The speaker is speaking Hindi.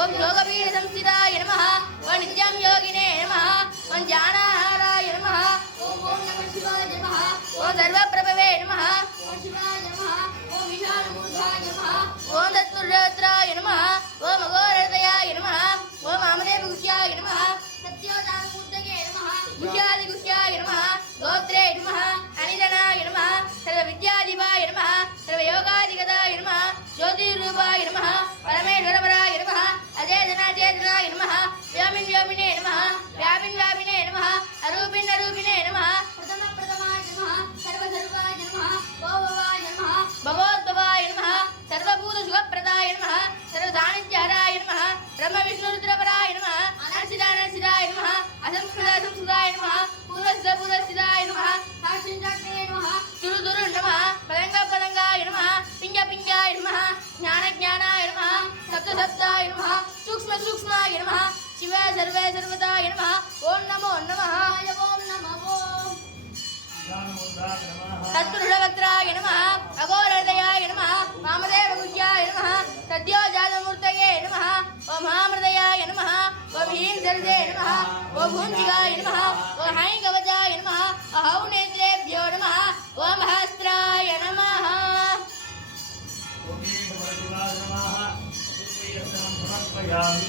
ओम योगवीर संस्थिताय नमः ओम नित्यं योगिने नमः ओम ज्ञानाहाराय नमः ओम नमः शिवाय नमः ओम सर्वप्रभवे नमः ओम शिवाय नमः ओम विशालमूर्धाय नमः ओम तत्पुरुषोत्तराय नमः ओम अघोरहृदयाय नमः ओम वामदेवगुह्याय नमः सत्योदानमूर्तये नमः गुह्यादिगुह्याय नमः गोत्रे नमः अनिधनाय नमः सर्वविद्याधिपाय नमः सर्वयोगाधिगताय नमः ज्योतिरूपाय नमः परमेश्वरपराय नमः अचेतनाचेतनाय नमः व्योमिने नमः व्यापिने नमः अरूपिणे नमः प्रथमाय नमः सर्वसर्वाय नमः भववाय नमः भगवद्भवाय नमः सर्वभूतसुखप्रदाय नमः सर्वसान्निध्यहराय नमः ब्रह्मविष्णुरुद्रपराय नमः अनर्चिताय नमः असंस्कृताय नमः पूर्वस्थिताय नमः साक्षिञ्जाग्नेय नमः दुरु नमः पदङ्गाय नमः पिञ्जाय नमः ज्ञानाय नमः सप्ताय नमः सूक्ष्माय नमः शिव सर्वदाय नमः ओम नमो नमः ओम नमः तत्पुरुषवक्त्राय नमः अघोरहृदयाय नमः वामदेवगुह्याय नमः सद्योजातमूर्तये नमः ओम महामृदयाय नमः ओम ह्रीं सरसे नमः ओम भूंजिगाय नमः ओम हैं कवचाय नमः अहौ नेत्रेभ्यो नमः ओम हस्त्राय नमः